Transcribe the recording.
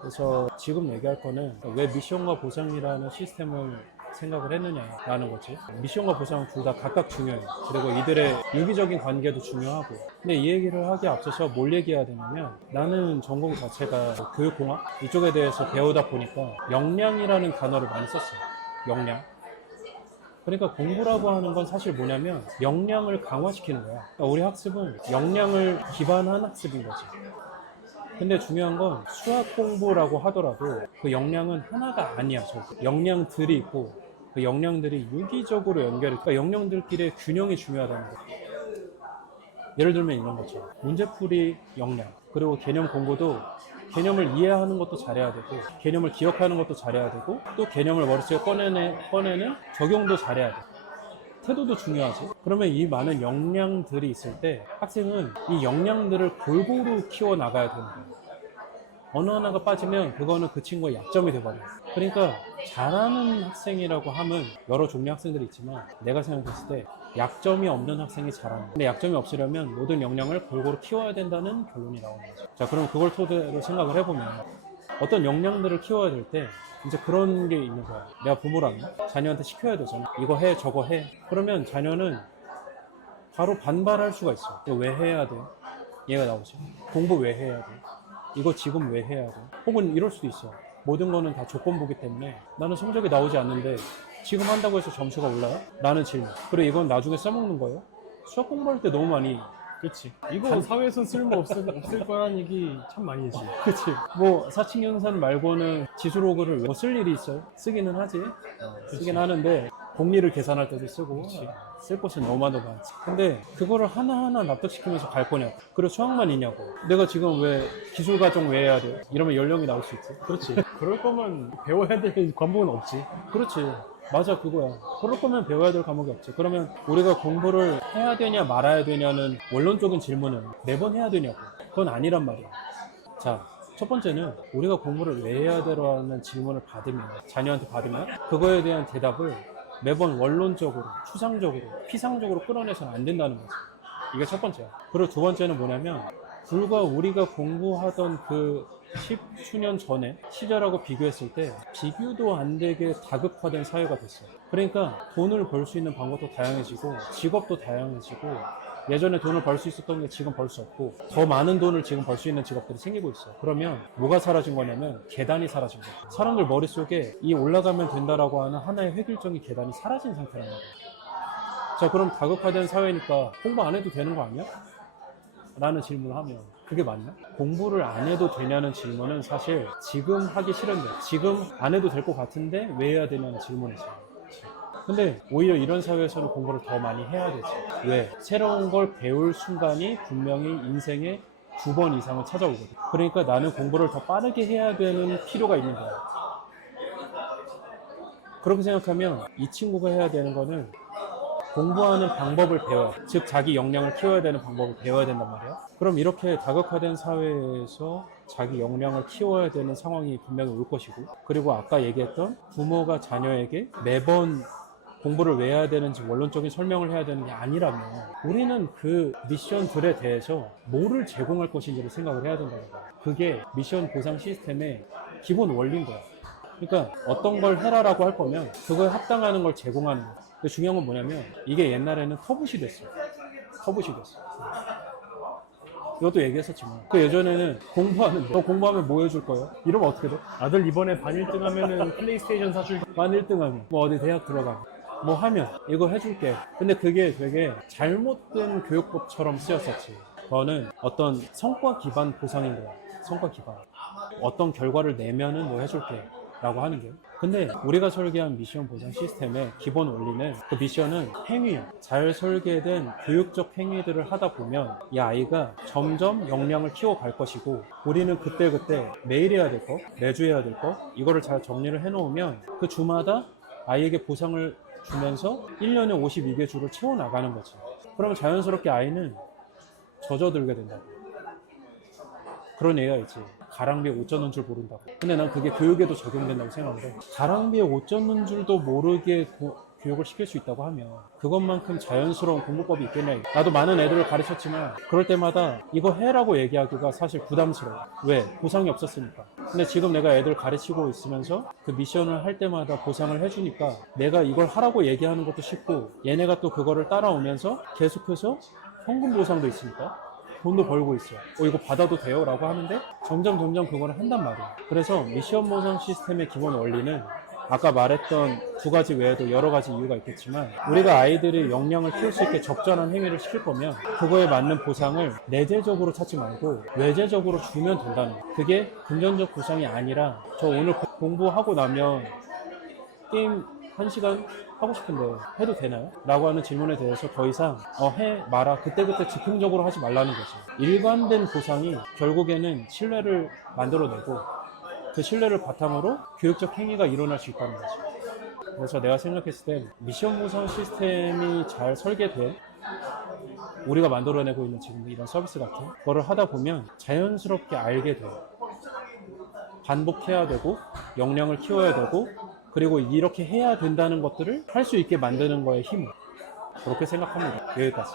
그래서 지금 얘기할 거는 왜 미션과 보상이라는 시스템을 생각을 했느냐라는 거지. 미션과 보상은 둘 다 각각 중요해요. 그리고 이들의 유기적인 관계도 중요하고. 근데 이 얘기를 하기 앞서서 뭘 얘기해야 되냐면, 나는 전공 자체가 교육공학 이쪽에 대해서 배우다 보니까 역량이라는 단어를 많이 썼어요. 역량. 그러니까 공부라고 하는 건 사실 뭐냐면 역량을 강화시키는 거야. 그러니까 우리 학습은 역량을 기반한 학습인 거지. 근데 중요한 건 수학 공부라고 하더라도 그 역량은 하나가 아니야. 역량들이 있고 그 역량들이 유기적으로 연결해. 그러니까 역량들끼리의 균형이 중요하다는 거야. 예를 들면 이런 거죠. 문제풀이 역량, 그리고 개념 공부도 개념을 이해하는 것도 잘해야 되고 개념을 기억하는 것도 잘해야 되고 또 개념을 머릿속에 꺼내는 적용도 잘해야 돼. 태도도 중요하지. 그러면 이 많은 역량들이 있을 때 학생은 이 역량들을 골고루 키워나가야 되는 거예요. 어느 하나가 빠지면 그거는 그 친구의 약점이 돼버려요. 그러니까 잘하는 학생이라고 하면 여러 종류의 학생들이 있지만 내가 생각했을 때 약점이 없는 학생이 잘하는 거예요. 근데 약점이 없으려면 모든 역량을 골고루 키워야 된다는 결론이 나오는 거죠. 자, 그럼 그걸 토대로 생각을 해보면 어떤 역량들을 키워야 될 때 이제 그런 게 있는 거야. 내가 부모라면 자녀한테 시켜야 되잖아. 이거 해, 저거 해. 그러면 자녀는 바로 반발할 수가 있어. 이거 왜 해야 돼? 얘가 나오죠. 공부 왜 해야 돼? 이거 지금 왜 해야 돼? 혹은 이럴 수도 있어. 모든 거는 다 조건부기 때문에 나는 성적이 나오지 않는데 지금 한다고 해서 점수가 올라요? 라는 질문. 그리고 이건 나중에 써먹는 거예요. 수학 공부할 때 너무 많이. 그렇지. 이거 사회에서 없을 거라는 얘기 참 많이 했지. 그치. 뭐 사칙연산 말고는 지수로그를 뭐 쓸 일이 있어요? 쓰기는 하지. 쓰긴 하는데 공리를 계산할 때도 쓰고 쓸 곳은 너무나도 많지. 근데 그거를 하나하나 납득시키면서 갈 거냐고. 그리고 수학만 있냐고. 내가 지금 왜 기술과정 왜 해야 돼? 이러면 연령이 나올 수 있지. 그렇지. 그럴 거면 배워야 될 과목은 없지. 그렇지. 맞아, 그거야. 그럴 거면 배워야 될 과목이 없지. 그러면 우리가 공부를 해야 되냐 말아야 되냐는 원론적인 질문은 매번 해야 되냐고. 그건 아니란 말이야. 자, 첫 번째는 우리가 공부를 왜 해야 되라는 질문을 받으면, 자녀한테 받으면 그거에 대한 대답을 매번 원론적으로, 추상적으로, 피상적으로 끌어내서는 안 된다는 거지. 이게 첫 번째야. 그리고 두 번째는 뭐냐면 불과 우리가 공부하던 그 10수년 전에 시절하고 비교했을 때 비교도 안 되게 다극화된 사회가 됐어요. 그러니까 돈을 벌 수 있는 방법도 다양해지고 직업도 다양해지고 예전에 돈을 벌 수 있었던 게 지금 벌 수 없고 더 많은 돈을 지금 벌 수 있는 직업들이 생기고 있어요. 그러면 뭐가 사라진 거냐면 계단이 사라진 거예요. 사람들 머릿속에 이 올라가면 된다라고 하는 하나의 획일적인 계단이 사라진 상태란 말이에요. 자, 그럼 다극화된 사회니까 공부 안 해도 되는 거 아니야? 라는 질문을 하면 그게 맞나? 공부를 안 해도 되냐는 질문은 사실 지금 하기 싫은데 지금 안 해도 될 것 같은데 왜 해야 되냐는 질문이죠. 근데 오히려 이런 사회에서는 공부를 더 많이 해야 되지. 왜? 새로운 걸 배울 순간이 분명히 인생에 2번 이상은 찾아오거든. 그러니까 나는 공부를 더 빠르게 해야 되는 필요가 있는 거야. 그렇게 생각하면 이 친구가 해야 되는 거는 공부하는 방법을 배워야 돼. 즉 자기 역량을 키워야 되는 방법을 배워야 된단 말이야. 그럼 이렇게 다극화된 사회에서 자기 역량을 키워야 되는 상황이 분명히 올 것이고, 그리고 아까 얘기했던 부모가 자녀에게 매번 공부를 왜 해야 되는지 원론적인 설명을 해야 되는 게 아니라면 우리는 그 미션들에 대해서 뭐를 제공할 것인지를 생각을 해야 된다는 거야. 그게 미션 보상 시스템의 기본 원리인 거야. 그러니까 어떤 걸 해라라고 할 거면 그거에 합당하는 걸 제공하는 거야. 근데 중요한 건 뭐냐면 이게 옛날에는 터붓이 됐어요. 터붓이 됐어. 이것도 얘기했었지만 그 예전에는 공부하는데 너 공부하면 뭐 해줄 거예요? 이러면 어떻게 돼? 아들 이번에 반 1등 하면은 플레이스테이션 사줄. 만 1등 하면 뭐 어디 대학 들어가면 뭐 하면 이거 해줄게. 근데 그게 되게 잘못된 교육법처럼 쓰였었지. 그거는 어떤 성과 기반 보상인 거야. 성과 기반. 어떤 결과를 내면은 뭐 해줄게 라고 하는 게. 근데 우리가 설계한 미션 보상 시스템의 기본 원리는 그 미션은 행위야. 잘 설계된 교육적 행위들을 하다 보면 이 아이가 점점 역량을 키워갈 것이고 우리는 그때그때 매일 해야 될 거, 매주 해야 될 거 이거를 잘 정리를 해놓으면 그 주마다 아이에게 보상을 주면서 1년에 52개 주를 채워나가는 거지. 그러면 자연스럽게 아이는 젖어들게 된다고. 그런 얘기가 있지. 가랑비에 옷 젖는 줄 모른다고. 근데 난 그게 교육에도 적용된다고 생각을 해. 가랑비에 옷 젖는 줄도 모르게 교육을 시킬 수 있다고 하면 그것만큼 자연스러운 공부법이 있겠냐. 나도 많은 애들을 가르쳤지만 그럴 때마다 이거 해라고 얘기하기가 사실 부담스러워. 왜? 보상이 없었으니까. 근데 지금 내가 애들 가르치고 있으면서 그 미션을 할 때마다 보상을 해주니까 내가 이걸 하라고 얘기하는 것도 쉽고 얘네가 또 그거를 따라오면서 계속해서 현금 보상도 있으니까 돈도 벌고 있어. 이거 받아도 돼요? 라고 하는데 점점 그거를 한단 말이야. 그래서 미션 보상 시스템의 기본 원리는 아까 말했던 두 가지 외에도 여러 가지 이유가 있겠지만 우리가 아이들의 역량을 키울 수 있게 적절한 행위를 시킬 거면 그거에 맞는 보상을 내재적으로 찾지 말고 외재적으로 주면 된다는 거야. 그게 금전적 보상이 아니라 저 오늘 공부하고 나면 게임 1시간 하고 싶은데 해도 되나요? 라고 하는 질문에 대해서 더 이상 해 마라 그때그때 즉흥적으로 하지 말라는 거지. 일관된 보상이 결국에는 신뢰를 만들어내고 그 신뢰를 바탕으로 교육적 행위가 일어날 수 있다는 거지. 그래서 내가 생각했을 때 미션 보상 시스템이 잘 설계돼 우리가 만들어내고 있는 지금 이런 서비스 같은 거를 하다 보면 자연스럽게 알게 돼. 반복해야 되고 역량을 키워야 되고 그리고 이렇게 해야 된다는 것들을 할 수 있게 만드는 거에 힘. 그렇게 생각합니다. 여기까지.